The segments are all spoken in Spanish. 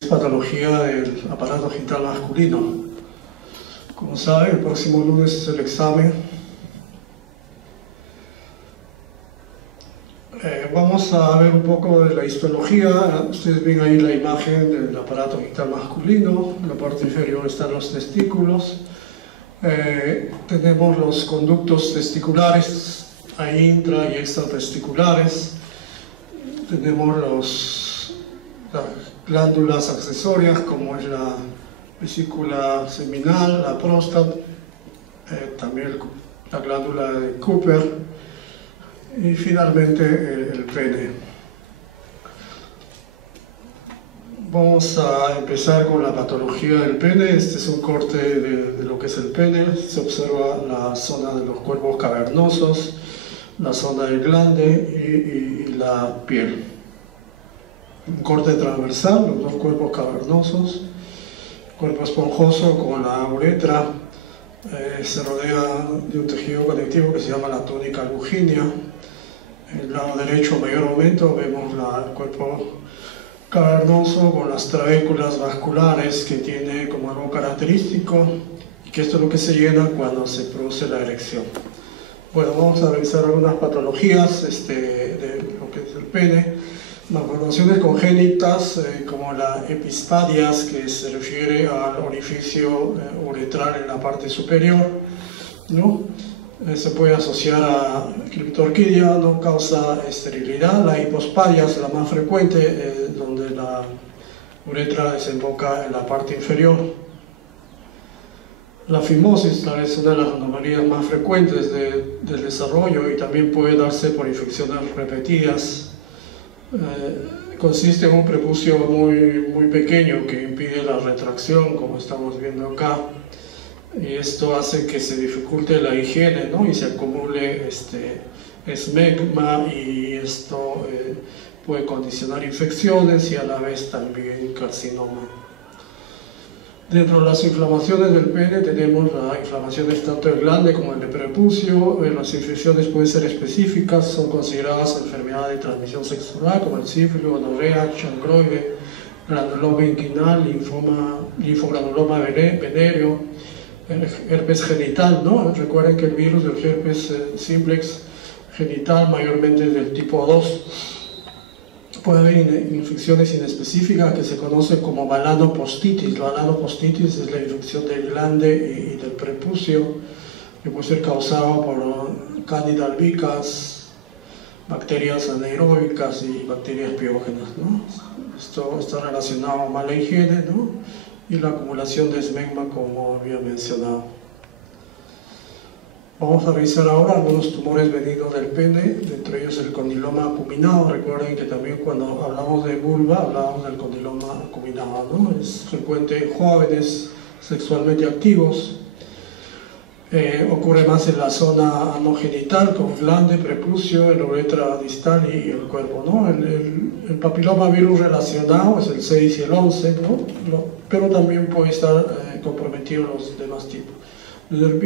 Patología del aparato genital masculino. Como saben, el próximo lunes es el examen. Vamos a ver un poco de la histología. Ustedes ven ahí la imagen del aparato genital masculino. En la parte inferior están los testículos. Tenemos los conductos testiculares, ahí intra y extratesticulares. Tenemos las glándulas accesorias, como es la vesícula seminal, la próstata, también la glándula de Cooper y finalmente el pene. Vamos a empezar con la patología del pene. Este es un corte de lo que es el pene. Se observa la zona de los cuerpos cavernosos, la zona del glande y la piel. Un corte transversal, los dos cuerpos cavernosos, cuerpo esponjoso con la uretra, se rodea de un tejido conectivo que se llama la túnica lugínea. En el lado derecho, mayor aumento, vemos el cuerpo cavernoso con las trabéculas vasculares que tiene como algo característico, y que esto es lo que se llena cuando se produce la erección. Bueno, vamos a revisar algunas patologías de lo que es el pene. Malformaciones congénitas como la epispadias, que se refiere al orificio uretral en la parte superior, ¿no? Se puede asociar a criptorquidia, no causa esterilidad. La hipospadias, la más frecuente, donde la uretra desemboca en la parte inferior. La fimosis, tal vez una de las anomalías más frecuentes del desarrollo, y también puede darse por infecciones repetidas. Consiste en un prepucio muy pequeño que impide la retracción, como estamos viendo acá, y esto hace que se dificulte la higiene, ¿no? Y se acumule esmegma, y esto puede condicionar infecciones y a la vez también carcinoma. Dentro de las inflamaciones del pene tenemos las inflamaciones tanto del glande como del prepucio. Las infecciones pueden ser específicas, son consideradas enfermedades de transmisión sexual como el sífilis, gonorrea, chancroide, granuloma inguinal, linfogranuloma venéreo, herpes genital, ¿no? Recuerden que el virus del herpes simplex genital mayormente es del tipo 2. Puede haber infecciones inespecíficas que se conocen como balanopostitis. La balanopostitis es la infección del glande y del prepucio, que puede ser causada por Candida albicans, bacterias anaeróbicas y bacterias piógenas, ¿no? Esto está relacionado a mala higiene, ¿no? Y la acumulación de esmegma, como había mencionado. Vamos a revisar ahora algunos tumores benignos del pene, entre ellos el condiloma acuminado. Recuerden que también cuando hablamos de vulva, hablamos del condiloma acuminado, ¿no? Es frecuente en jóvenes sexualmente activos. Ocurre más en la zona anogenital, con glande, prepucio, la uretra distal y el cuerpo, ¿no? El papiloma virus relacionado es el 6 y el 11, ¿no? Pero también puede estar comprometido en los demás tipos. Desde el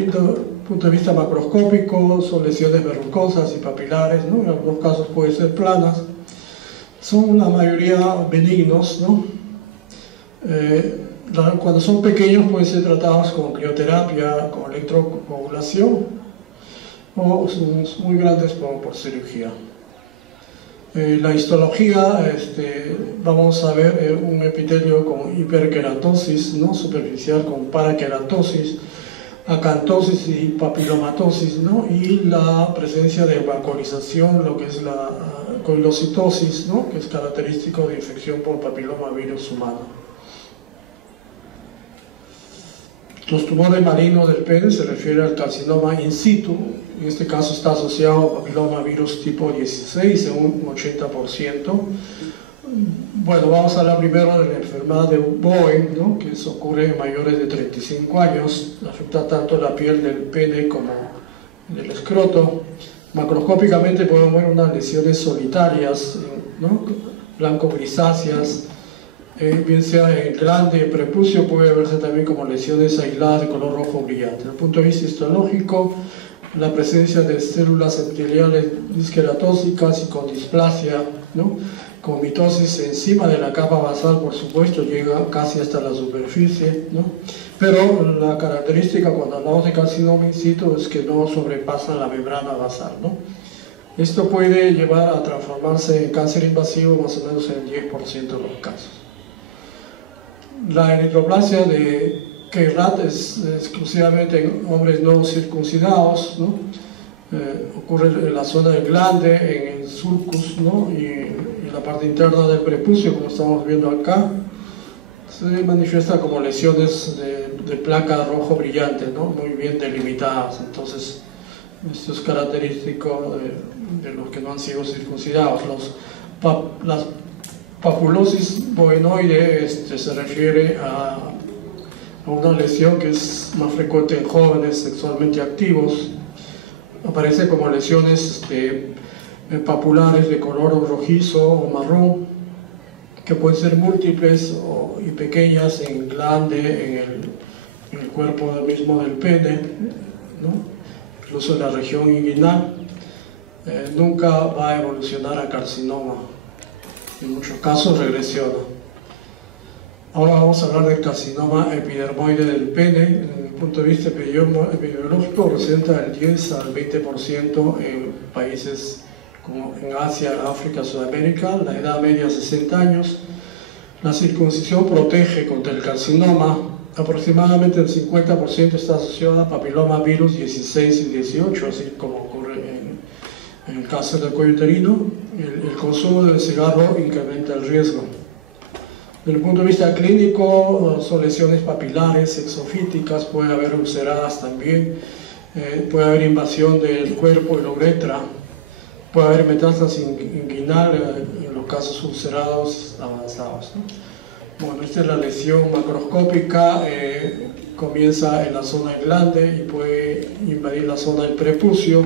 punto de vista macroscópico, son lesiones verrucosas y papilares, ¿no? En algunos casos pueden ser planas. Son la mayoría benignos, ¿no? Cuando son pequeños pueden ser tratados con crioterapia, con electrocoagulación, o son muy grandes por cirugía. La histología, vamos a ver un epitelio con hiperkeratosis, ¿no? Superficial, con parakeratosis, acantosis y papilomatosis, ¿no? Y la presencia de vacuolización, lo que es la coilocitosis, ¿no? Que es característico de infección por papilomavirus humano. Los tumores malignos del pene se refiere al carcinoma in situ. En este caso está asociado a papilomavirus tipo 16 en un 80%. Bueno, vamos a hablar primero de la enfermedad de Bowen, ¿no? Que eso ocurre en mayores de 35 años, afecta tanto la piel del pene como del escroto. Macroscópicamente podemos ver unas lesiones solitarias, ¿no? Blanco-grisáceas, bien sea en glande, en prepucio, puede verse también como lesiones aisladas de color rojo brillante. Desde el punto de vista histológico, la presencia de células epiteliales disqueratóxicas y con displasia, ¿no? con mitosis encima de la capa basal, por supuesto, llega casi hasta la superficie, ¿no? Pero la característica cuando hablamos de carcinoma in situ es que no sobrepasa la membrana basal, ¿no? Esto puede llevar a transformarse en cáncer invasivo más o menos en el 10% de los casos. La eritroplasia de KRAT es exclusivamente en hombres no circuncidados, ¿no? Ocurre en la zona del glande, en el sulcus, ¿no? y en la parte interna del prepucio, como estamos viendo acá. Se manifiesta como lesiones de placa rojo brillante, ¿no? Muy bien delimitadas. Entonces, esto es característico de los que no han sido circuncidados. Las papulosis boenoide se refiere a una lesión que es más frecuente en jóvenes sexualmente activos. Aparece como lesiones papulares de color rojizo o marrón, que pueden ser múltiples y pequeñas en glande, en el cuerpo mismo del pene, ¿no? Incluso en la región inguinal. Nunca va a evolucionar a carcinoma, en muchos casos regresiona. Ahora vamos a hablar del carcinoma epidermoide del pene. Desde el punto de vista epidemiológico, representa el 10 al 20% en países como en Asia, África, Sudamérica. La edad media 60 años. La circuncisión protege contra el carcinoma. Aproximadamente el 50% está asociado a papiloma virus 16 y 18, así como ocurre en el cáncer del cuello uterino. El consumo del cigarro incrementa el riesgo. Desde el punto de vista clínico, son lesiones papilares, exofíticas, puede haber ulceradas también, puede haber invasión del cuerpo y la uretra, puede haber metástasis inguinal en los casos ulcerados avanzados, ¿no? Bueno, esta es la lesión macroscópica, comienza en la zona del glande y puede invadir la zona del prepucio.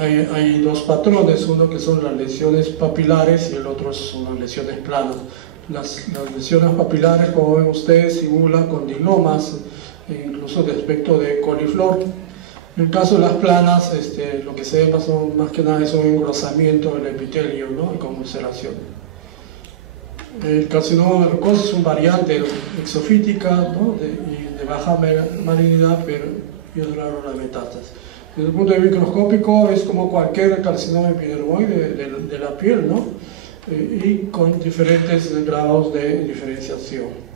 Hay dos patrones, uno que son las lesiones papilares y el otro son las lesiones planas. Las lesiones papilares, como ven ustedes, simulan condilomas, incluso de aspecto de coliflor. En el caso de las planas, lo que se ve más que nada es un engrosamiento del epitelio, ¿no? Y con ulceración. El carcinoma verrucoso es una variante exofítica, ¿no? de baja malignidad, pero es raro la metástasis. Desde el punto de vista microscópico es como cualquier carcinoma epidermoide de la piel, ¿no? Y con diferentes grados de diferenciación.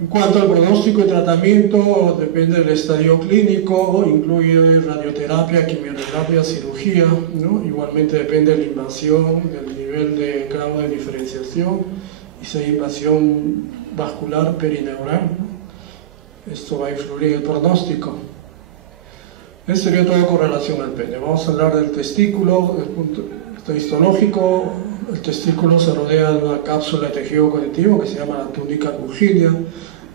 En cuanto al pronóstico y tratamiento, depende del estadio clínico, incluye radioterapia, quimioterapia, cirugía, ¿no? Igualmente depende de la invasión, del nivel de grado de diferenciación y si hay invasión vascular perineural, ¿no? Esto va a influir en el pronóstico. Eso sería todo con relación al pene. Vamos a hablar del testículo, desde el punto de vista histológico. El testículo se rodea de una cápsula de tejido conectivo que se llama la túnica Purkinea.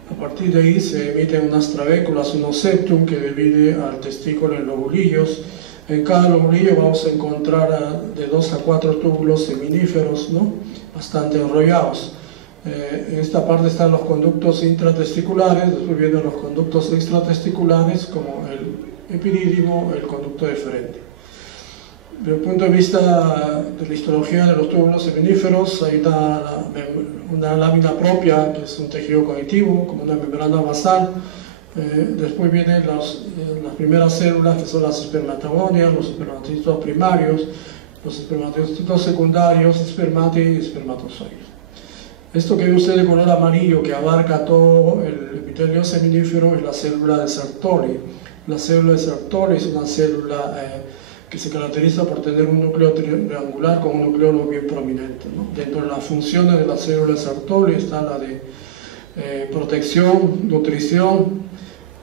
A partir de ahí se emiten unas trabéculas, unos septum que divide al testículo en lobulillos. En cada lobulillo vamos a encontrar de 2 a 4 túbulos seminíferos, ¿no? Bastante enrollados. En esta parte están los conductos intratesticulares, después vienen los conductos extratesticulares como el epidídimo, el conducto deferente. Desde el punto de vista de la histología de los túbulos seminíferos, hay una lámina propia, que es un tejido conectivo, como una membrana basal. Después vienen las primeras células, que son las espermatogonias, los espermatocitos primarios, los espermatocitos secundarios, espermátidos y espermatozoides. Esto que ve usted de color amarillo, que abarca todo el epitelio seminífero, es la célula de Sertoli. La célula de Sertoli es una célula que se caracteriza por tener un núcleo triangular con un nucleolo bien prominente, ¿no? Dentro de las funciones de la célula de Sertoli está la de protección, nutrición,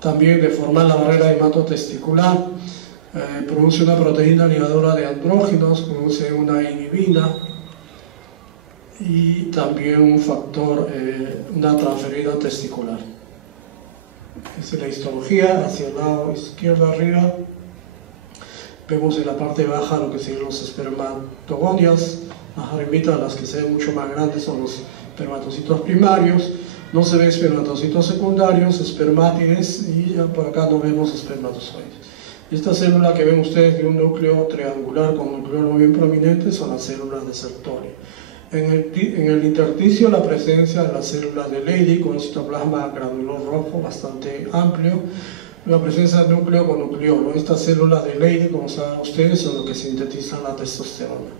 también de formar la barrera hematotesticular, produce una proteína ligadora de andrógenos, produce una inhibina y también un factor, una transferida testicular. Esa es la histología. Hacia el lado izquierdo arriba vemos en la parte baja lo que son los espermatogonias. Más arribita, las que se ven mucho más grandes son los espermatocitos primarios. No se ven espermatocitos secundarios, espermátides, y por acá no vemos espermatozoides. Esta célula que ven ustedes de un núcleo triangular con nucleolo bien prominente son las células de Sertoli. En el intersticio la presencia de las células de Leydig con citoplasma granular rojo bastante amplio, la presencia del núcleo con nucleolo. Estas células de Leydig, como saben ustedes, son las que sintetizan la testosterona.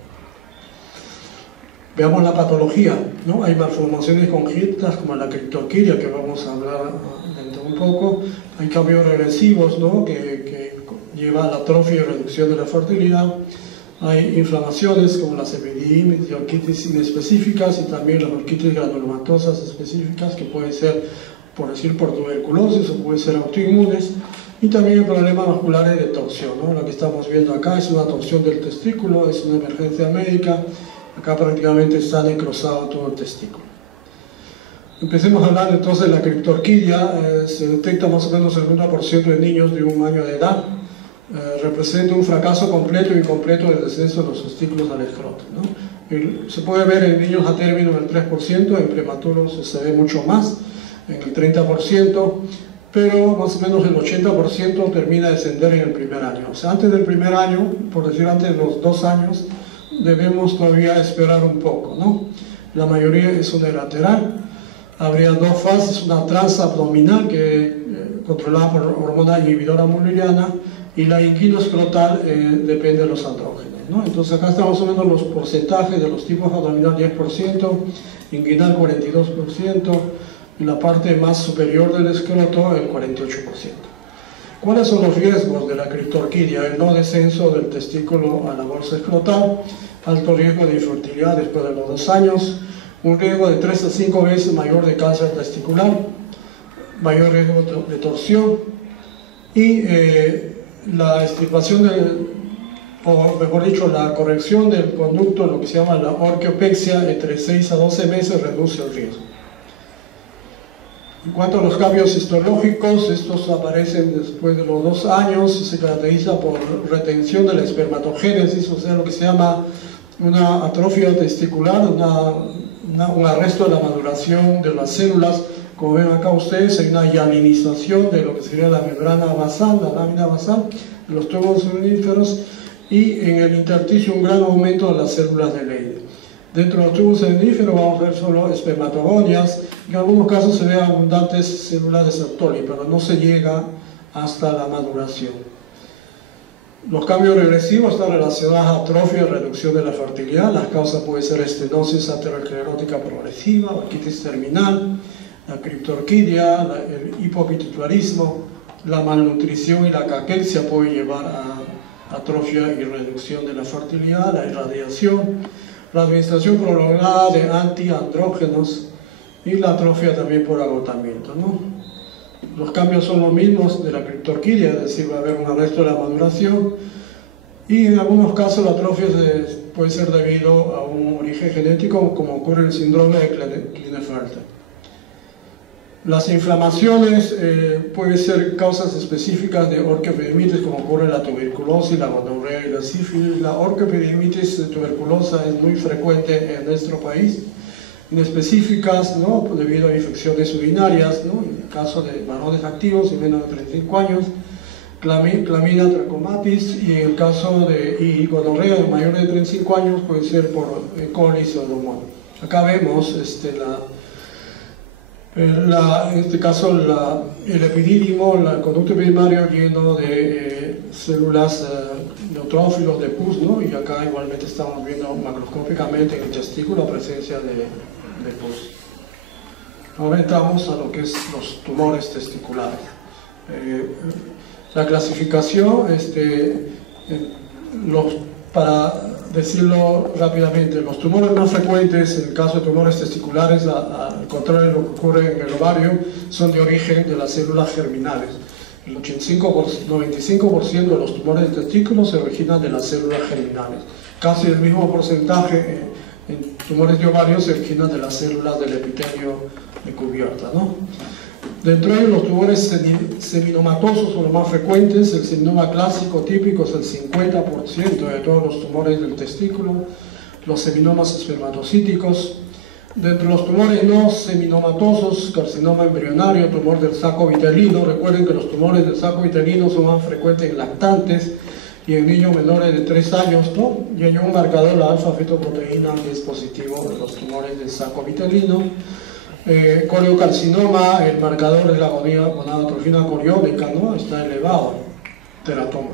Veamos la patología, ¿no? Hay malformaciones congénitas como la criptorquidia, que vamos a hablar dentro de un poco. Hay cambios regresivos, ¿no? que lleva a la atrofia y reducción de la fertilidad. Hay inflamaciones como las epididimis y orquitis inespecíficas y también las orquitis granulomatosas específicas, que pueden ser, por decir, por tuberculosis o pueden ser autoinmunes. Y también hay problemas vasculares de torsión, ¿no? Lo que estamos viendo acá es una torsión del testículo, es una emergencia médica. Acá prácticamente está necrosado todo el testículo. Empecemos a hablar entonces de la criptorquidia. Se detecta más o menos en el 1% de niños de 1 año de edad. Representa un fracaso completo e incompleto del descenso de los testículos al escroto, ¿no? Se puede ver en niños a término en el 3%, en prematuros se ve mucho más, en el 30%, pero más o menos el 80% termina de descender en el primer año. O sea, antes del primer año, por decir antes de los 2 años, debemos todavía esperar un poco, ¿no? La mayoría es unilateral. Habría 2 fases, una transabdominal controlada por hormona inhibidora mulleriana, y la inguinoescrotal depende de los andrógenos, ¿no? Entonces acá están más o menos los porcentajes de los tipos abdominal 10%, inguinal 42%, y la parte más superior del escroto el 48%. ¿Cuáles son los riesgos de la criptorquidia? El no descenso del testículo a la bolsa escrotal, alto riesgo de infertilidad después de los 2 años, un riesgo de 3 a 5 veces mayor de cáncer testicular, mayor riesgo de torsión y la extirpación o mejor dicho, la corrección del conducto, lo que se llama la orquiopexia, entre 6 a 12 meses reduce el riesgo. En cuanto a los cambios histológicos, estos aparecen después de los 2 años, se caracteriza por retención de la espermatogénesis, o sea, lo que se llama una atrofia testicular, un arresto de la maduración de las células. Como ven acá ustedes, hay una hialinización de lo que sería la membrana basal, la lámina basal, de los túbulos seminíferos, y en el intersticio un gran aumento de las células de Leydig. Dentro de los túbulos seminíferos vamos a ver solo espermatogonias, en algunos casos se ven abundantes células de Sertoli, pero no se llega hasta la maduración. Los cambios regresivos están relacionados a atrofia y reducción de la fertilidad. Las causas pueden ser estenosis aterosclerótica progresiva, orquitis terminal, la criptorquidia, el hipopituitarismo, la malnutrición y la caquexia pueden llevar a atrofia y reducción de la fertilidad, la irradiación, la administración prolongada de antiandrógenos y la atrofia también por agotamiento, ¿no? Los cambios son los mismos de la criptorquidia, es decir, va a haber un arresto de la maduración y en algunos casos la atrofia puede ser debido a un origen genético, como ocurre en el síndrome de Klinefelter. Las inflamaciones pueden ser causas específicas de orquiopididimitis, como ocurre en la tuberculosis, la gonorrea y la sífilis. La orquiopididimitis tuberculosa es muy frecuente en nuestro país, inespecíficas, ¿no? Debido a infecciones urinarias, ¿no? En el caso de varones activos y menos de 35 años, Chlamydia trachomatis, y en el caso de gonorrea en mayores de 35 años puede ser por E. coli o pseudomonas. Acá vemos en este caso el epidídimo, el conducto epidimario lleno de células neutrófilos de pus, ¿no? Y acá igualmente estamos viendo macroscópicamente en el testículo la presencia de pus. Ahora entramos a lo que es los tumores testiculares. La clasificación, para decirlo rápidamente, los tumores más frecuentes, en el caso de tumores testiculares, al contrario de lo que ocurre en el ovario, son de origen de las células germinales. El 95% de los tumores de testículos se originan de las células germinales. Casi el mismo porcentaje en tumores de ovario se originan de las células del epitelio de cubierta, ¿no? Dentro de ellos, los tumores seminomatosos son los más frecuentes. El seminoma clásico típico es el 50% de todos los tumores del testículo. Los seminomas espermatocíticos, Dentro de los tumores no seminomatosos, carcinoma embrionario, tumor del saco vitelino. Recuerden que los tumores del saco vitelino son más frecuentes en lactantes y en niños menores de 3 años, ¿no? Y hay un marcador, la alfa-fetoproteína, que es positivo en los tumores del saco vitelino. Coriocarcinoma, el marcador es la gonadotrofina coriónica, ¿no? Está elevado, teratoma.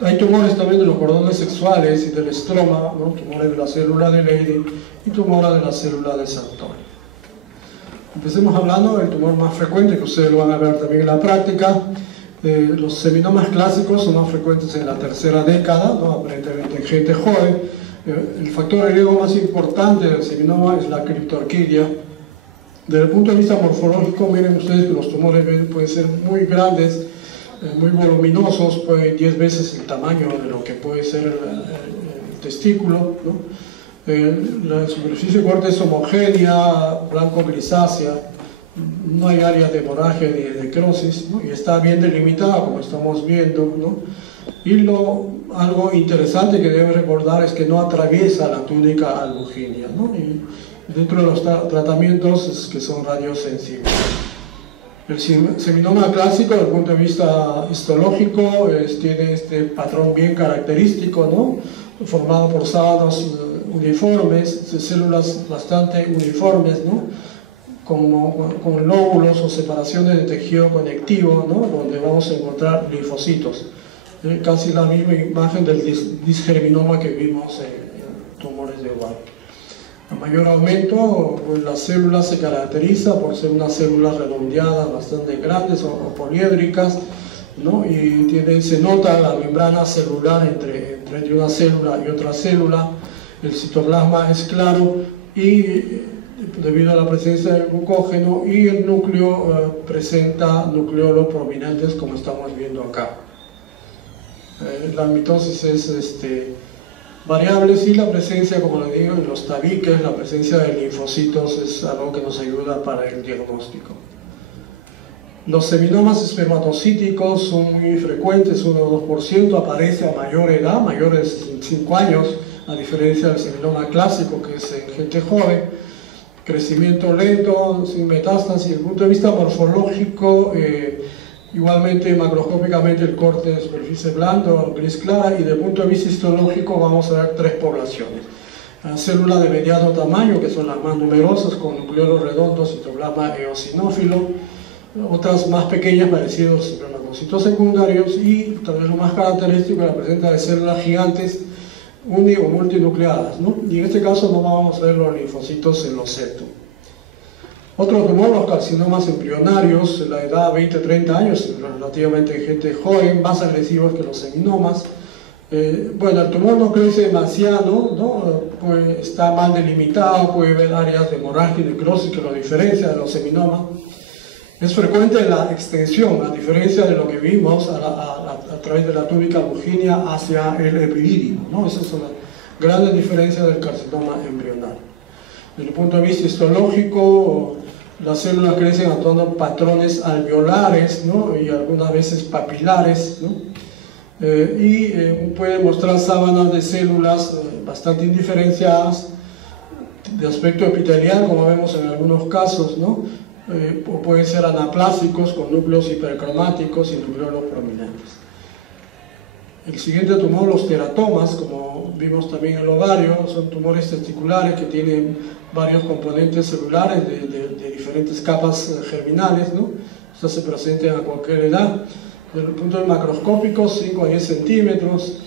Hay tumores también de los cordones sexuales y del estroma, ¿no? Tumores de la célula de Leydig y tumores de la célula de Sartori. Empecemos hablando del tumor más frecuente, que ustedes lo van a ver también en la práctica. Los seminomas clásicos son más frecuentes en la tercera década, ¿no? Aparentemente en gente joven. El factor de riesgo más importante del seminoma es la criptorquidia. Desde el punto de vista morfológico, miren ustedes que los tumores pueden ser muy grandes, muy voluminosos, pueden 10 veces el tamaño de lo que puede ser el testículo, ¿no? La superficie de corte es homogénea, blanco-grisácea, no hay áreas de hemorragia ni de necrosis, ¿no? Y está bien delimitada, como estamos viendo, ¿no? Y algo interesante que deben recordar es que no atraviesa la túnica albuginea, ¿no? Y dentro de los tratamientos es que son radiosensibles. El seminoma clásico, desde el punto de vista histológico, tiene este patrón bien característico, ¿no? Formado por sábanas uniformes, células bastante uniformes, ¿no? Con lóbulos o separaciones de tejido conectivo, ¿no? Donde vamos a encontrar linfocitos. Casi la misma imagen del disgerminoma que vimos en tumores de ovario. A mayor aumento, pues la célula se caracteriza por ser unas células redondeadas, bastante grandes o poliédricas, ¿no? Y se nota la membrana celular entre una célula y otra célula. El citoplasma es claro y debido a la presencia del glucógeno, y el núcleo presenta nucleolos prominentes, como estamos viendo acá. La mitosis es variable, sí, la presencia, como les digo, en los tabiques, la presencia de linfocitos es algo que nos ayuda para el diagnóstico. Los seminomas espermatocíticos son muy frecuentes, 1 o 2%, aparece a mayor edad, mayores de 5 años, a diferencia del seminoma clásico, que es en gente joven. Crecimiento lento, sin metástasis. Desde el punto de vista morfológico, igualmente macroscópicamente el corte de superficie blando, gris clara, y desde el punto de vista histológico vamos a ver 3 poblaciones. Células de mediano tamaño, que son las más numerosas, con nucleolos redondos, citoplasma eosinófilo, otras más pequeñas parecidas a espermatocitos secundarios, y también lo más característico es la presencia de células gigantes uni o multinucleadas, ¿no? Y en este caso no vamos a ver los linfocitos en los setos. Otro tumor, los carcinomas embrionarios, en la edad 20-30 años, relativamente gente joven, más agresivos que los seminomas. Bueno, el tumor no crece demasiado, ¿no? Está mal delimitado, puede haber áreas de hemorragia y necrosis que lo diferencia de los seminomas. Es frecuente la extensión, a diferencia de lo que vimos a través de la túnica albuginea hacia el epididio, ¿no? Esas son las grandes diferencias del carcinoma embrionario. Desde el punto de vista histológico, las células crecen actuando patrones alveolares, ¿no? Y algunas veces papilares, ¿no? Puede mostrar sábanas de células bastante indiferenciadas, de aspecto epitelial, como vemos en algunos casos, ¿no? O pueden ser anaplásicos con núcleos hipercromáticos y nucleolos prominentes. El siguiente tumor, los teratomas, como vimos también en el ovario, son tumores testiculares que tienen varios componentes celulares de diferentes capas germinales, ¿no? Estos se presentan a cualquier edad. Desde el punto de macroscópico, 5 a 10 centímetros,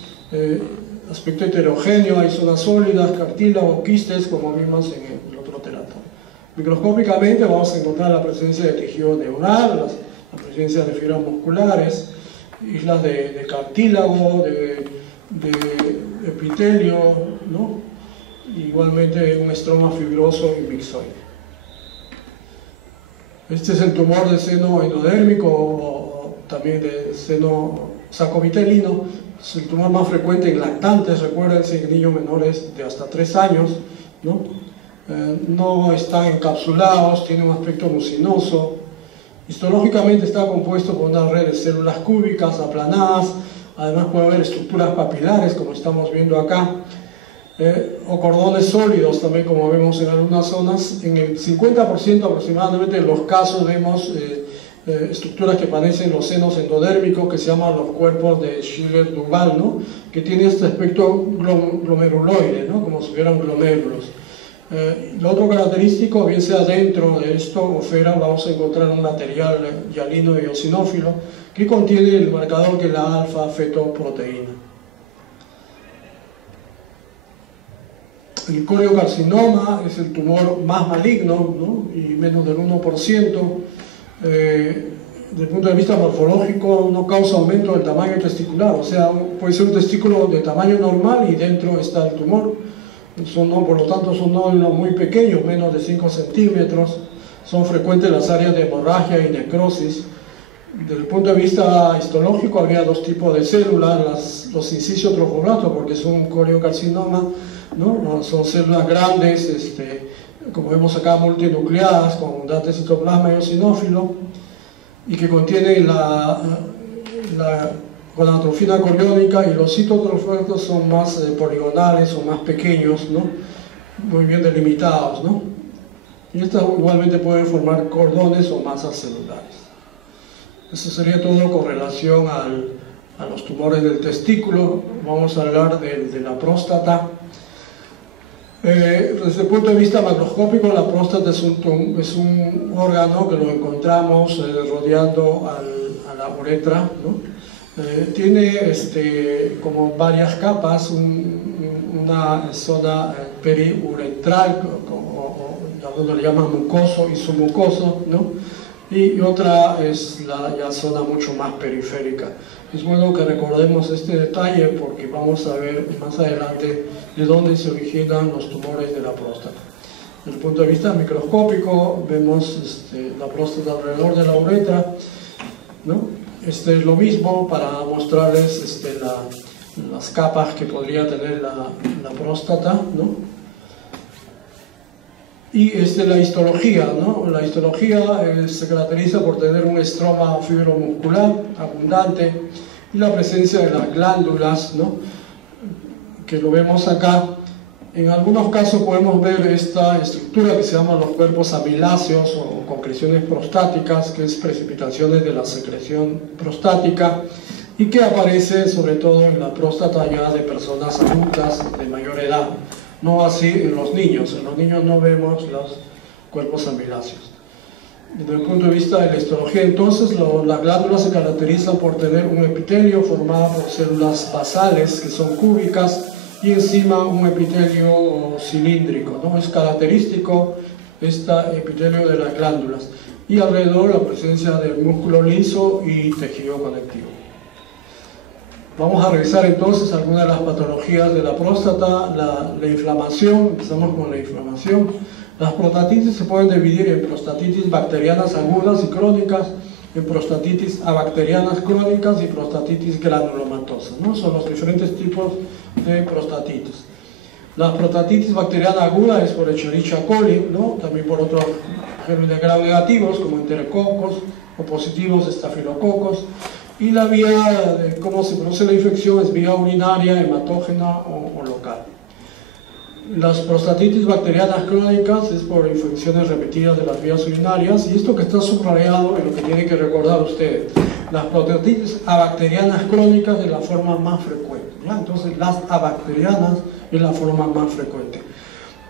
aspecto heterogéneo, hay zonas sólidas, cartílago, quistes, como vimos en el otro teratoma. Microscópicamente vamos a encontrar la presencia de tejido neural, la presencia de fibras musculares, islas de cartílago, de epitelio, ¿no? Igualmente un estroma fibroso y mixoide. Este es el tumor de seno endodérmico o también de seno sacovitelino. Es el tumor más frecuente en lactantes, recuérdense, en niños menores de hasta 3 años, ¿no? No están encapsulados, tienen un aspecto mucinoso. Histológicamente está compuesto por una red de células cúbicas aplanadas, además puede haber estructuras papilares como estamos viendo acá. o cordones sólidos también, como vemos en algunas zonas. En el 50% aproximadamente de los casos vemos estructuras que parecen los senos endodérmicos, que se llaman los cuerpos de Schiller-Duval, ¿no? Que tiene este aspecto glomeruloide, ¿no? Como si fueran glomérulos. Lo otro característico, bien sea dentro de esto o fuera, vamos a encontrar un material hialino y eosinófilo que contiene el marcador que es la alfa-fetoproteína. El coriocarcinoma es el tumor más maligno, ¿no? Y menos del 1%. Desde el punto de vista morfológico no causa aumento del tamaño testicular, o sea, puede ser un testículo de tamaño normal y dentro está el tumor. Por lo tanto son nódulos muy pequeños, menos de 5 centímetros. Son frecuentes las áreas de hemorragia y necrosis. Desde el punto de vista histológico había dos tipos de células, los incisio-trofoblastos, porque es un coriocarcinoma, ¿no? Son células grandes, como vemos acá, multinucleadas, con abundante citoplasma eosinófilo, y que contienen la gonadotrofina coriónica, y los citotrofoblastos son más poligonales o más pequeños, ¿no? Muy bien delimitados, ¿no? Y estas igualmente pueden formar cordones o masas celulares. Eso sería todo con relación a los tumores del testículo. Vamos a hablar de la próstata. Desde el punto de vista macroscópico, la próstata es un órgano que lo encontramos rodeando a la uretra, ¿no? Tiene como varias capas, una zona periuretral, o algunos le llaman mucoso y submucoso, ¿no? Y otra es la zona mucho más periférica. Es bueno que recordemos este detalle porque vamos a ver más adelante de dónde se originan los tumores de la próstata. Desde el punto de vista microscópico vemos la próstata alrededor de la uretra, ¿no? Es lo mismo para mostrarles las capas que podría tener la próstata, ¿no? Y la histología, ¿no? La histología se caracteriza por tener un estroma fibromuscular abundante y la presencia de las glándulas, ¿no? Que lo vemos acá. En algunos casos podemos ver esta estructura que se llama los cuerpos amiláceos o concreciones prostáticas, que es precipitaciones de la secreción prostática y que aparece sobre todo en la próstata ya de personas adultas de mayor edad. No así en los niños no vemos los cuerpos amiláceos. Desde el punto de vista de la histología, entonces, las glándulas se caracterizan por tener un epitelio formado por células basales que son cúbicas y encima un epitelio cilíndrico, ¿no? Es característico este epitelio de las glándulas y alrededor la presencia de músculo liso y tejido conectivo. Vamos a revisar entonces algunas de las patologías de la próstata. La inflamación, empezamos con la inflamación. Las prostatitis se pueden dividir en prostatitis bacterianas agudas y crónicas, en prostatitis abacterianas crónicas y prostatitis granulomatosa, ¿no? Son los diferentes tipos de prostatitis. La prostatitis bacteriana aguda es por Escherichia coli, ¿no? También por otros gérmenes gram negativos como enterococos o positivos estafilococos. Y la vía de cómo se produce la infección es vía urinaria, hematógena o local. Las prostatitis bacterianas crónicas es por infecciones repetidas de las vías urinarias, y esto que está subrayado es lo que tienen que recordar ustedes. Las prostatitis abacterianas crónicas es la forma más frecuente, ¿ya? Entonces las abacterianas es la forma más frecuente.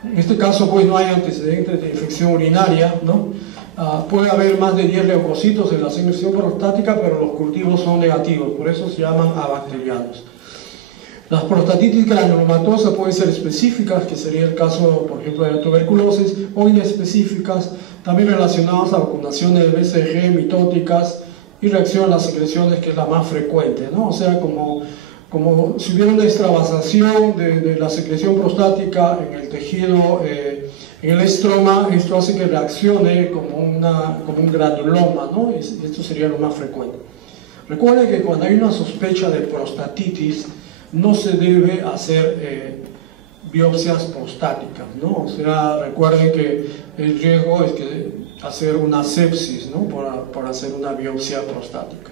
En este caso pues no hay antecedentes de infección urinaria, ¿no? Puede haber más de 10 leucocitos en la secreción prostática, pero los cultivos son negativos, por eso se llaman abacterianos. Las prostatitis granulomatosas pueden ser específicas, que sería el caso, por ejemplo, de la tuberculosis, o inespecíficas, también relacionadas a vacunaciones de BCG, mitóticas y reacción a las secreciones, que es la más frecuente, ¿no? O sea, como si hubiera una extravasación de la secreción prostática en el tejido, en el estroma, esto hace que reaccione como un granuloma, ¿no? Y esto sería lo más frecuente. Recuerden que cuando hay una sospecha de prostatitis, no se debe hacer biopsias prostáticas, ¿no? O sea, recuerden que el riesgo es hacer una sepsis, ¿no? Por hacer una biopsia prostática.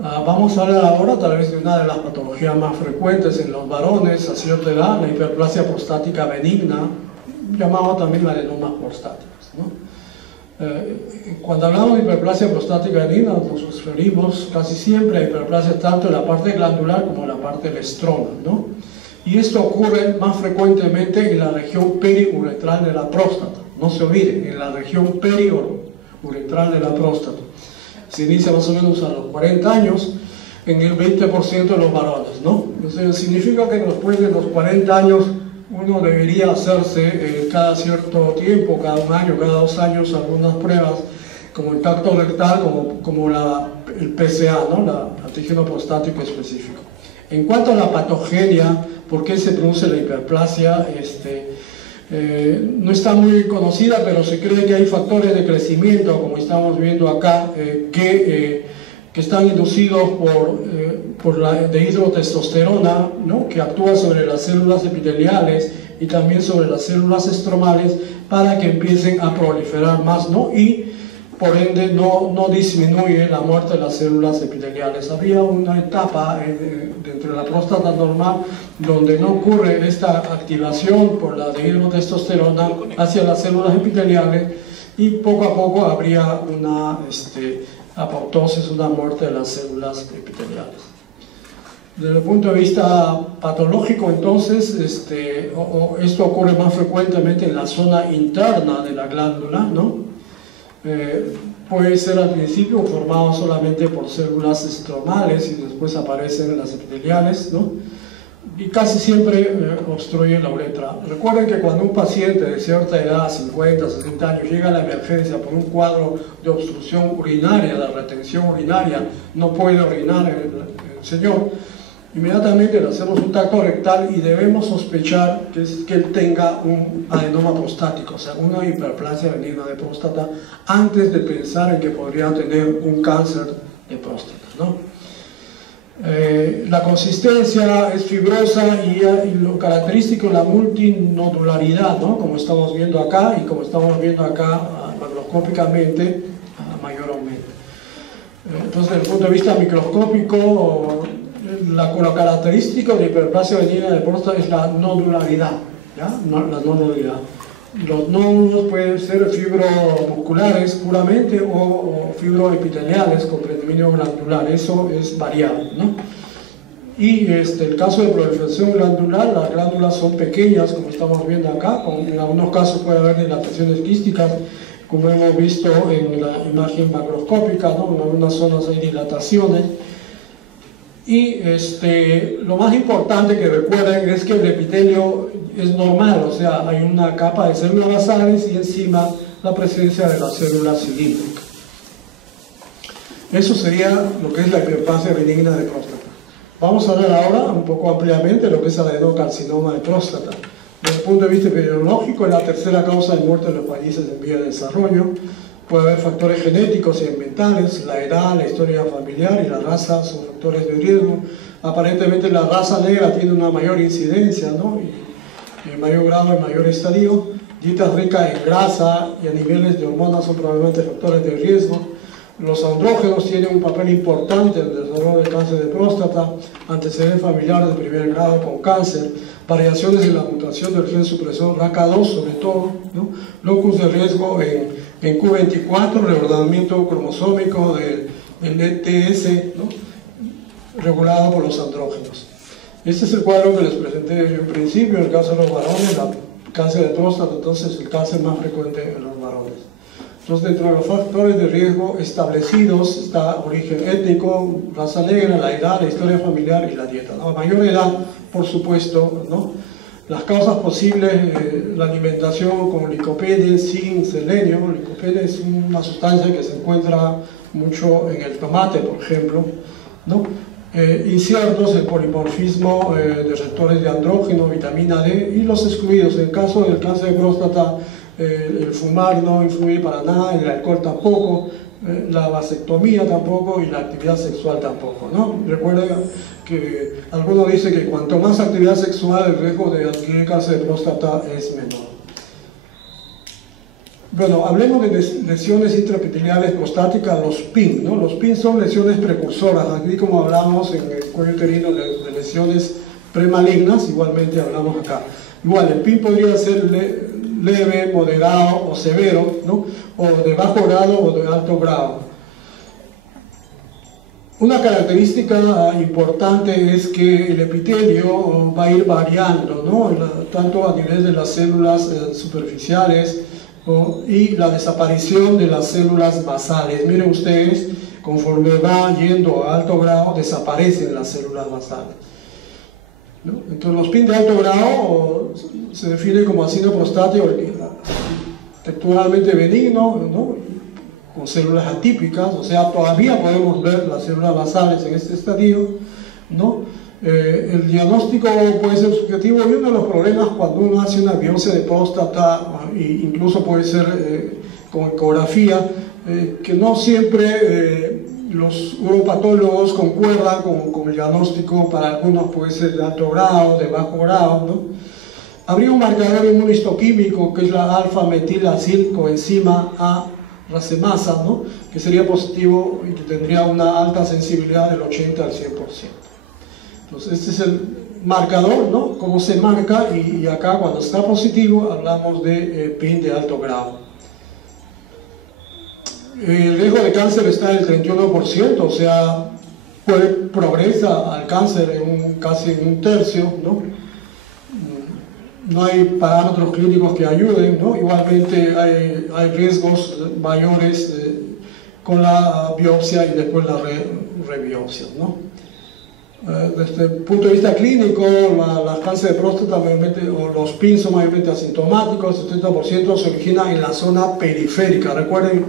Vamos a hablar ahora tal vez de una de las patologías más frecuentes en los varones a cierta edad, la hiperplasia prostática benigna, llamada también adenomas prostáticos, ¿no? Cuando hablamos de hiperplasia prostática benigna nos referimos casi siempre a hiperplasia tanto en la parte glandular como en la parte del estrógeno, ¿no? Y esto ocurre más frecuentemente en la región periuretral de la próstata. No se olviden, en la región periuretral de la próstata. Se inicia más o menos a los 40 años en el 20% de los varones, ¿no? Entonces, significa que después de los 40 años uno debería hacerse cada cierto tiempo, cada un año, cada 2 años, algunas pruebas como el tacto rectal, como el PSA, ¿no? El antígeno prostático específico. En cuanto a la patogenia, ¿por qué se produce la hiperplasia? No está muy conocida, pero se cree que hay factores de crecimiento, como estamos viendo acá, que están inducidos por la dehidrotestosterona, ¿no? Que actúa sobre las células epiteliales y también sobre las células estromales para que empiecen a proliferar más, ¿no? Y por ende no disminuye la muerte de las células epiteliales. Había una etapa dentro de la próstata normal donde no ocurre esta activación por la dehidrotestosterona hacia las células epiteliales y poco a poco habría una apoptosis, una muerte de las células epiteliales. Desde el punto de vista patológico, entonces, esto ocurre más frecuentemente en la zona interna de la glándula, ¿no? Puede ser al principio formado solamente por células estromales y después aparecen las epiteliales, ¿no? Y casi siempre obstruye la uretra. Recuerden que cuando un paciente de cierta edad, 50, 60 años, llega a la emergencia por un cuadro de obstrucción urinaria, de retención urinaria, no puede orinar el señor, inmediatamente le hacemos un tacto rectal y debemos sospechar que él tenga un adenoma prostático, o sea, una hiperplasia benigna de próstata, antes de pensar en que podría tener un cáncer de próstata, ¿no? La consistencia es fibrosa y lo característico es la multinodularidad, ¿no? Como estamos viendo acá y como estamos viendo acá macroscópicamente mayor aumento. Entonces, desde el punto de vista microscópico, lo característico de hiperplasia benigna de próstata es la nodularidad, ¿ya? La nodularidad. Los nódulos pueden ser fibromusculares puramente o fibroepiteliales con predominio glandular, eso es variable, ¿no? Y el caso de proliferación glandular, las glándulas son pequeñas, como estamos viendo acá, en algunos casos puede haber dilataciones quísticas, como hemos visto en la imagen macroscópica, ¿no? En algunas zonas hay dilataciones. Y lo más importante que recuerden es que el epitelio es normal, o sea, hay una capa de células basales y encima la presencia de las células cilíndricas. Eso sería lo que es la hiperplasia benigna de próstata. Vamos a hablar ahora un poco ampliamente de lo que es el adenocarcinoma de próstata. Desde el punto de vista epidemiológico, es la tercera causa de muerte en los países en vía de desarrollo. Puede haber factores genéticos y ambientales, la edad, la historia familiar y la raza son factores de riesgo. Aparentemente la raza negra tiene una mayor incidencia, ¿no? Y en mayor grado, en mayor estadio. Dietas ricas en grasa y a niveles de hormonas son probablemente factores de riesgo. Los andrógenos tienen un papel importante en el desarrollo del cáncer de próstata, antecedentes familiares de primer grado con cáncer, variaciones en la mutación del gen supresor BRCA2 sobre todo, ¿no? Locus de riesgo en Q24, reordenamiento cromosómico del ETS, ¿no? Regulado por los andrógenos. Este es el cuadro que les presenté en principio, en el caso de los varones, el cáncer de próstata, entonces el cáncer más frecuente en los varones. Entonces, dentro de los factores de riesgo establecidos está origen étnico, raza negra, la edad, la historia familiar y la dieta, ¿no? A mayor edad, por supuesto, ¿no? Las causas posibles, la alimentación con licopene, zinc, selenio. Licopene es una sustancia que se encuentra mucho en el tomate, por ejemplo, ¿no? Inciertos, el polimorfismo de receptores de andrógeno, vitamina D y los excluidos. En el caso del cáncer de próstata, el fumar no influye para nada, el alcohol tampoco, la vasectomía tampoco y la actividad sexual tampoco, ¿no? Recuerden que algunos dicen que cuanto más actividad sexual el riesgo de adquirir cáncer de próstata es menor. Bueno, hablemos de lesiones intraepiteliales prostáticas, los PIN, ¿no? Los PIN son lesiones precursoras, aquí como hablamos en el cuello uterino de lesiones premalignas, igualmente hablamos acá. Igual, el PIN podría ser leve, moderado o severo, ¿no? O de bajo grado o de alto grado. Una característica importante es que el epitelio va a ir variando, ¿no? Tanto a nivel de las células superficiales y la desaparición de las células basales. Miren ustedes, conforme va yendo a alto grado, desaparecen las células basales, ¿no? Entonces los PIN de alto grado se define como acino prostático texturalmente benigno, ¿no? Con células atípicas, o sea, todavía podemos ver las células basales en este estadio, ¿no? El diagnóstico puede ser subjetivo y uno de los problemas cuando uno hace una biopsia de próstata, incluso puede ser con ecografía, que no siempre los uropatólogos concuerdan con el diagnóstico. Para algunos puede ser de alto grado, de bajo grado, ¿no? Habría un marcador inmunistoquímico que es la alfa-metilacilcoenzima A racemasa, ¿no? Que sería positivo y que tendría una alta sensibilidad del 80 al 100%. Entonces este es el marcador, ¿no? Cómo se marca, y acá cuando está positivo hablamos de PIN de alto grado. El riesgo de cáncer está en el 31%, o sea, progresa al cáncer casi en un tercio, ¿no? No hay parámetros clínicos que ayuden, ¿no? Igualmente hay riesgos mayores con la biopsia y después la rebiopsia, ¿no? Desde el punto de vista clínico, las cánceres de próstata mayormente, o los PIN son mayormente asintomáticos, el 70% se origina en la zona periférica. Recuerden,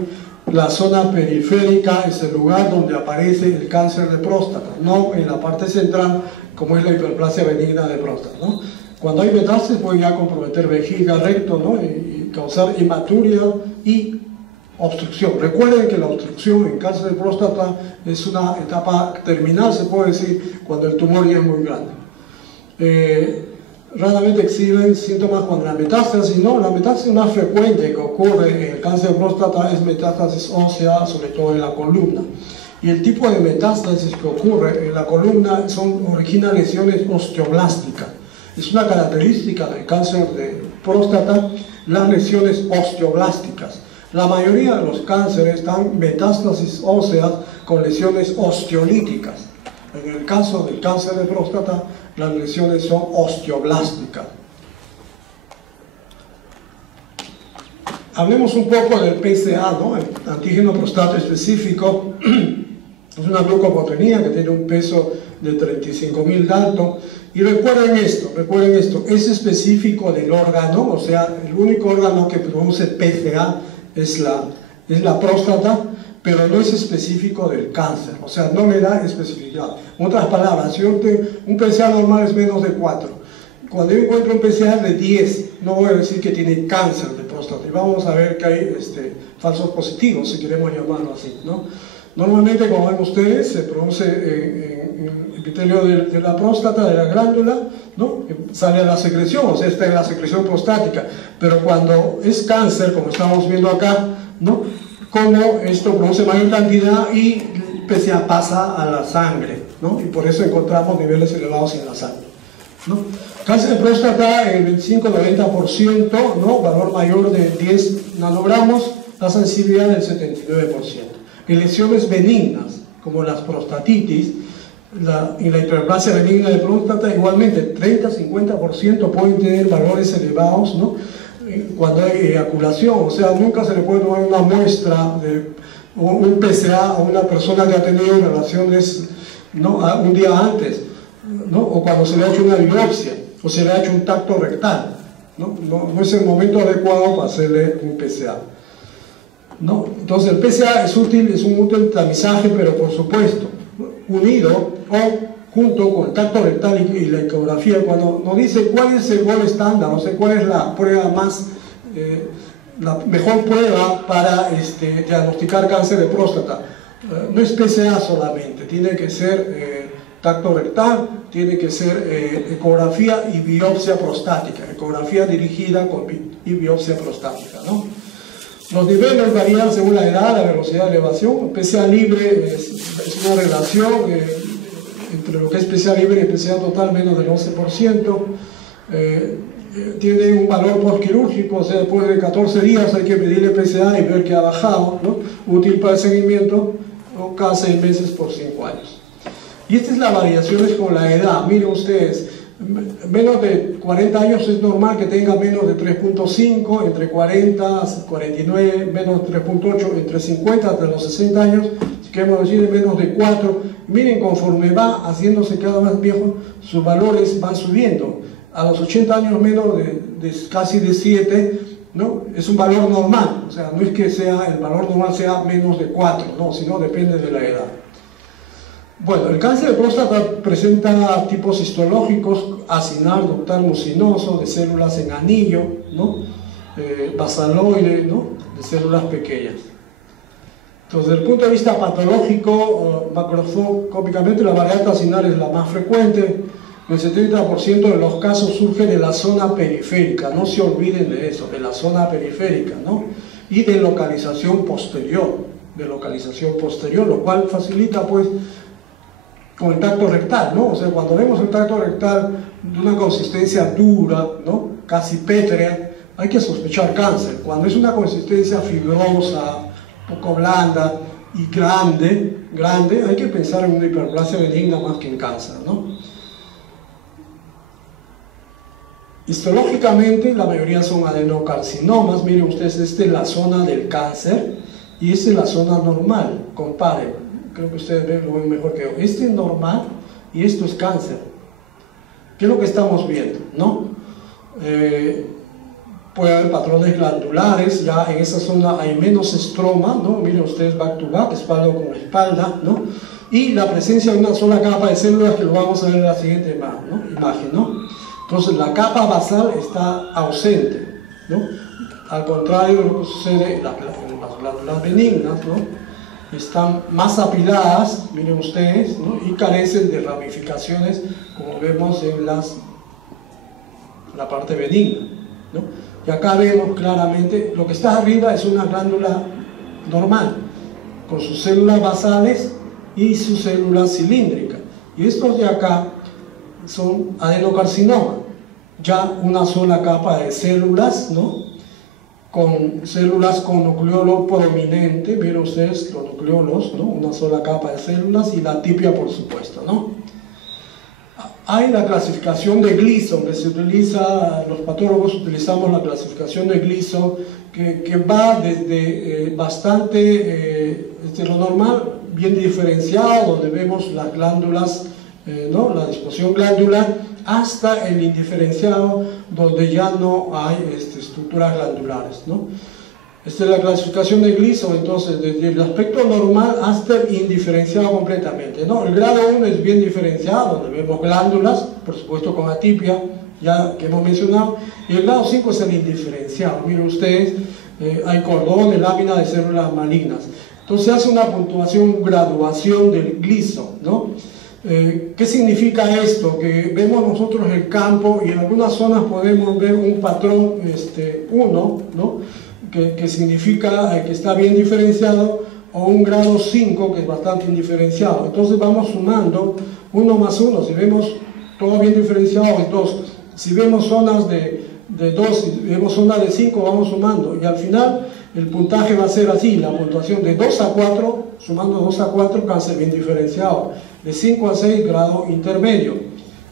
la zona periférica es el lugar donde aparece el cáncer de próstata, no en la parte central como es la hiperplasia benigna de próstata, ¿no? Cuando hay metástasis puede ya comprometer vejiga, recto, ¿no? Y causar hematuria y obstrucción. Recuerden que la obstrucción en cáncer de próstata es una etapa terminal, se puede decir, cuando el tumor ya es muy grande. Raramente exhiben síntomas cuando la metástasis, ¿no? La metástasis más frecuente que ocurre en el cáncer de próstata es metástasis ósea, sobre todo en la columna. Y el tipo de metástasis que ocurre en la columna origina lesiones osteoblásticas. Es una característica del cáncer de próstata, las lesiones osteoblásticas. La mayoría de los cánceres dan metástasis óseas con lesiones osteolíticas. En el caso del cáncer de próstata, las lesiones son osteoblásticas. Hablemos un poco del PSA, ¿no? El antígeno prostático específico. Es una glucoproteinina que tiene un peso de 35.000 Dalton. Y recuerden esto, es específico del órgano, o sea, el único órgano que produce PSA es la próstata, pero no es específico del cáncer, o sea, no le da especificidad. En otras palabras, si un PSA normal es menos de 4, cuando yo encuentro un PSA de 10, no voy a decir que tiene cáncer de próstata, y vamos a ver que hay falsos positivos, si queremos llamarlo así, ¿no? Normalmente, como ven ustedes, se produce en epitelio de la próstata, de la glándula, ¿no? Sale a la secreción, o sea, está en la secreción prostática. Pero cuando es cáncer, como estamos viendo acá, ¿no? Como esto produce mayor cantidad y el PSA pasa a la sangre, ¿no? Y por eso encontramos niveles elevados en la sangre, ¿no? Cáncer de próstata, el 25-90%, ¿no? Valor mayor de 10 nanogramos, la sensibilidad del 79%. En lesiones benignas, como las prostatitis, en la hiperplasia benigna de próstata, igualmente 30-50% pueden tener valores elevados, ¿no? Cuando hay eyaculación, o sea, nunca se le puede tomar una muestra de un PSA a una persona que ha tenido relaciones, ¿no? Un día antes, ¿no? O cuando se le ha hecho una biopsia, o se le ha hecho un tacto rectal, ¿no? No es el momento adecuado para hacerle un PSA, ¿no? Entonces el PSA es útil, es un útil tamizaje, pero por supuesto, unido o junto con el tacto rectal y la ecografía, cuando nos dice cuál es el gold estándar, o sea, cuál es la prueba más, la mejor prueba para diagnosticar cáncer de próstata. No es PSA solamente, tiene que ser tacto rectal, tiene que ser ecografía y biopsia prostática, ecografía dirigida y biopsia prostática, ¿no? Los niveles varían según la edad, la velocidad de elevación. PCA libre es una relación entre lo que es PCA libre y PCA total menos del 11%. Tiene un valor postquirúrgico, o sea, después de 14 días hay que medirle PCA y ver que ha bajado, ¿no? Útil para el seguimiento, ¿no? Cada 6 meses por 5 años. Y esta es la variación con la edad. Miren ustedes, menos de 40 años es normal que tenga menos de 3.5, entre 40 y 49 menos de 3.8, entre 50 hasta los 60 años, si queremos decir menos de 4. Miren, conforme va haciéndose cada vez más viejo, sus valores van subiendo. A los 80 años menos de casi de 7, ¿no? Es un valor normal, o sea, no es que el valor normal sea menos de 4, no, sino depende de la edad. Bueno, el cáncer de próstata presenta tipos histológicos: acinar, ductal, mucinoso, de células en anillo, ¿no? Basaloide, ¿no? De células pequeñas. Entonces, desde el punto de vista patológico, macroscópicamente la variante acinar es la más frecuente. El 70% de los casos surge de la zona periférica, no se olviden de eso, de la zona periférica, ¿no? Y de localización posterior, lo cual facilita, pues, con el tracto rectal, ¿no? O sea, cuando vemos el tracto rectal de una consistencia dura, ¿no? Casi pétrea, hay que sospechar cáncer. Cuando es una consistencia fibrosa, poco blanda y grande, hay que pensar en una hiperplasia benigna más que en cáncer, ¿no? Histológicamente, la mayoría son adenocarcinomas. Miren ustedes, esta es la zona del cáncer y esta es la zona normal. Comparen, creo que ustedes lo ven mejor que yo. Este es normal y esto es cáncer. ¿Qué es lo que estamos viendo, no? Puede haber patrones glandulares, ya en esa zona hay menos estroma, ¿no? Miren ustedes, back to back, espalda con espalda, ¿no? Y la presencia de una sola capa de células, que lo vamos a ver en la siguiente imagen, ¿no? Entonces la capa basal está ausente, ¿no? Al contrario de lo que sucede en las glándulas benignas, ¿no? Están más apiladas, miren ustedes, ¿no? Y carecen de ramificaciones, como vemos en la parte benigna, ¿no? Y acá vemos claramente, lo que está arriba es una glándula normal, con sus células basales y sus células cilíndricas. Y estos de acá son adenocarcinoma, ya una sola capa de células, ¿no? Con células con nucleolo prominente, miren ustedes los nucleolos, ¿no? Una sola capa de células, y la tipia, por supuesto, ¿no? Hay la clasificación de Gleason, que se utiliza, los patólogos utilizamos la clasificación de Gleason, que va desde desde lo normal, bien diferenciado, donde vemos las glándulas, ¿no? La disposición glandular, hasta el indiferenciado, donde ya no hay estructuras glandulares, ¿no? Esta es la clasificación de Gleason, entonces, desde el aspecto normal hasta el indiferenciado completamente, ¿no? El grado 1 es bien diferenciado, donde vemos glándulas, por supuesto con atipia, ya que hemos mencionado, y el grado 5 es el indiferenciado. Miren ustedes, hay cordones, láminas de células malignas. Entonces hace una puntuación, graduación del Gleason, ¿no? ¿Qué significa esto? Que vemos nosotros el campo y en algunas zonas podemos ver un patrón 1, ¿no? Que significa que está bien diferenciado, o un grado 5 que es bastante indiferenciado. Entonces vamos sumando 1 más 1, si vemos todo bien diferenciado es 2, si vemos zonas de 2, si vemos zonas de 5, vamos sumando, y al final el puntaje va a ser así, la puntuación de 2 a 4, sumando 2 a 4, cáncer bien diferenciado, de 5 a 6, grado intermedio,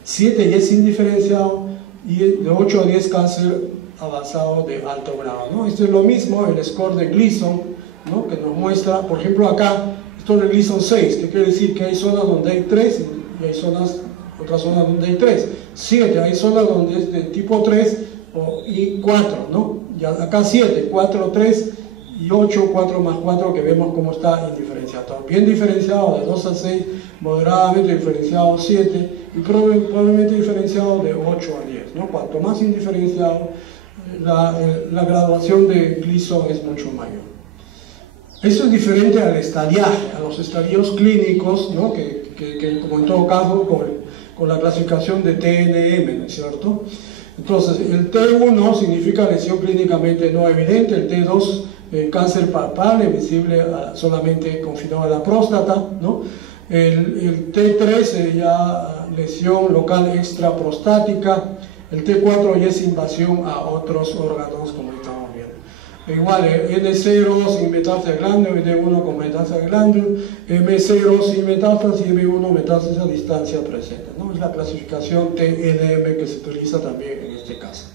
7 ya es indiferenciado, y de 8 a 10, cáncer avanzado de alto grado, ¿no? Esto es lo mismo, el score de Gleason, ¿no? Que nos muestra, por ejemplo acá, esto es de Gleason 6, que quiere decir que hay zonas donde hay 3 y hay otras zonas donde hay 3, 7, hay zonas donde es de tipo 3 y 4, ¿no? Y acá 7, 4, 3 y 8, 4 más 4, que vemos cómo está indiferenciado. Bien diferenciado de 2 a 6, moderadamente diferenciado 7 y probablemente diferenciado de 8 a 10, ¿no? Cuanto más indiferenciado, la graduación de Gleason es mucho mayor. Eso es diferente al estadiaje, a los estadios clínicos, ¿no? que como en todo caso con la clasificación de TNM, ¿no es cierto? Entonces, el T1 significa lesión clínicamente no evidente, el T2 cáncer papal, visible solamente confinado a la próstata, ¿no? El T3 sería lesión local extraprostática, el T4 ya es invasión a otros órganos, como estamos viendo. Igual, N0 sin metástasis glándula, D1 con metástasis glándula, M0 sin metástasis y M1 metástasis a distancia presente, ¿no? Es la clasificación TNM que se utiliza también en este caso.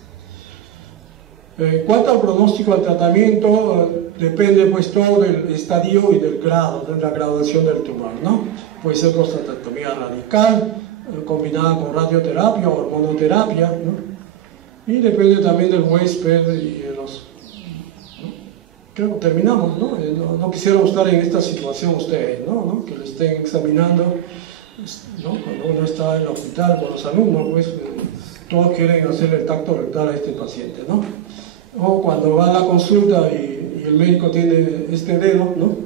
En cuanto al pronóstico al tratamiento, depende pues todo del estadio y del grado, de la graduación del tumor, ¿no? Puede ser prostatectomía radical, combinada con radioterapia o hormonoterapia, ¿no? Y depende también del huésped y de los... ¿no? Creo que terminamos, ¿no? No quisiera estar en esta situación ustedes, ¿no? Que le estén examinando, ¿no? Cuando uno está en el hospital con los alumnos, pues todos quieren hacer el tacto rectal a este paciente, ¿no? O cuando va a la consulta y el médico tiene este dedo, ¿no?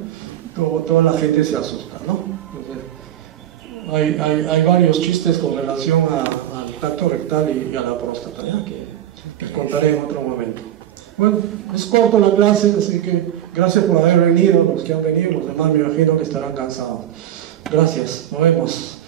Toda la gente se asusta, ¿no? Entonces, hay varios chistes con relación al tacto rectal y a la próstata, ¿ya? Que les contaré en otro momento. Bueno, es corto la clase, así que gracias por haber venido, los que han venido, los demás me imagino que estarán cansados. Gracias, nos vemos.